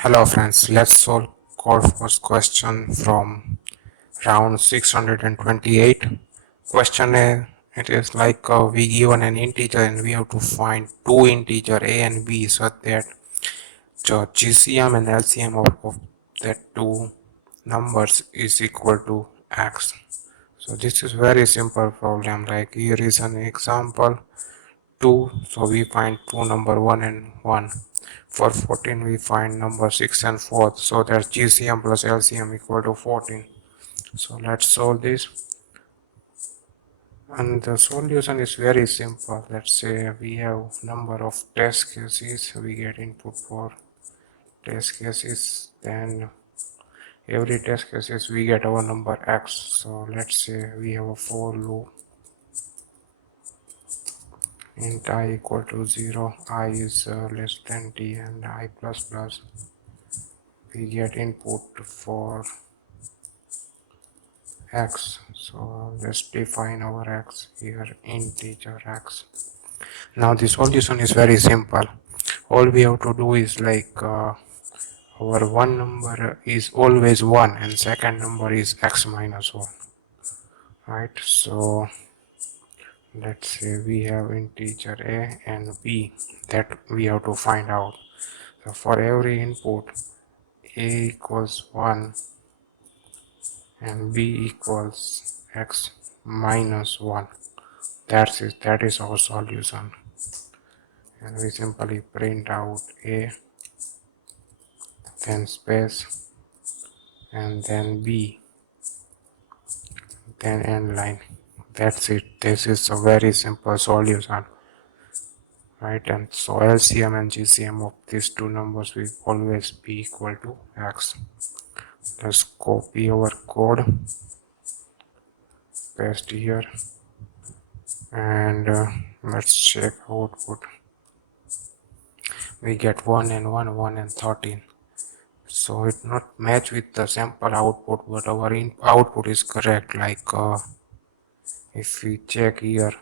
Hello friends, let's solve Codeforces question from round 628. Question A, it is like we given an integer and we have to find two integer a and b such that the GCM and LCM of that two numbers is equal to x. So this is very simple problem. Like here is an example 2, so we find two number 1 and 1. For 14 we find number 6 and 4, so that's GCM plus LCM equal to 14. So let's solve this, and the solution is very simple. Let's say we have number of test cases, we get input for test cases, then every test cases we get our number x. So let's say we have a for loop int I equal to 0, I is less than t, and I plus plus. We get input for x, so let's define our x here, integer x. Now the solution is very simple. All we have to do is like our one number is always 1 and second number is x minus 1, right? So let's say we have integer a and b that we have to find out. So for every input a equals 1 and b equals x minus 1. That's it. That is our solution. And we simply print out a, then space, and then b, then end line. That's it. This is a very simple solution, right? And so LCM and GCM of these two numbers will always be equal to x. Let's copy our code, paste here, and let's check output. We get 1 and 1, 1 and 13. So it not match with the sample output, but our output is correct. Like if we check here,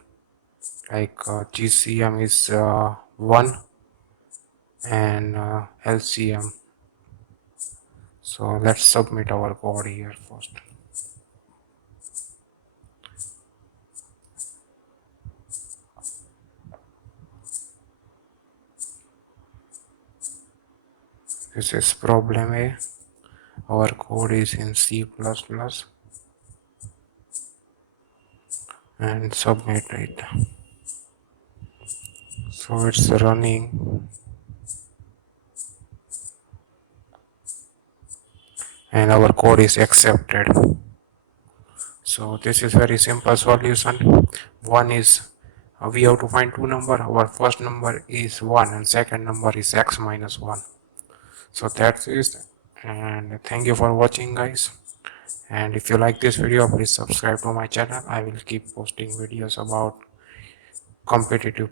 like GCM is 1 and LCM. So let's submit our code here first. This is problem A. Our code is in C++ and submit it. So it's running and our code is accepted. So this is very simple solution. One is we have to find two number. Our first number is 1 and second number is x minus 1. So that's it, and thank you for watching guys. And if you like this video, please subscribe to my channel. I will keep posting videos about competitive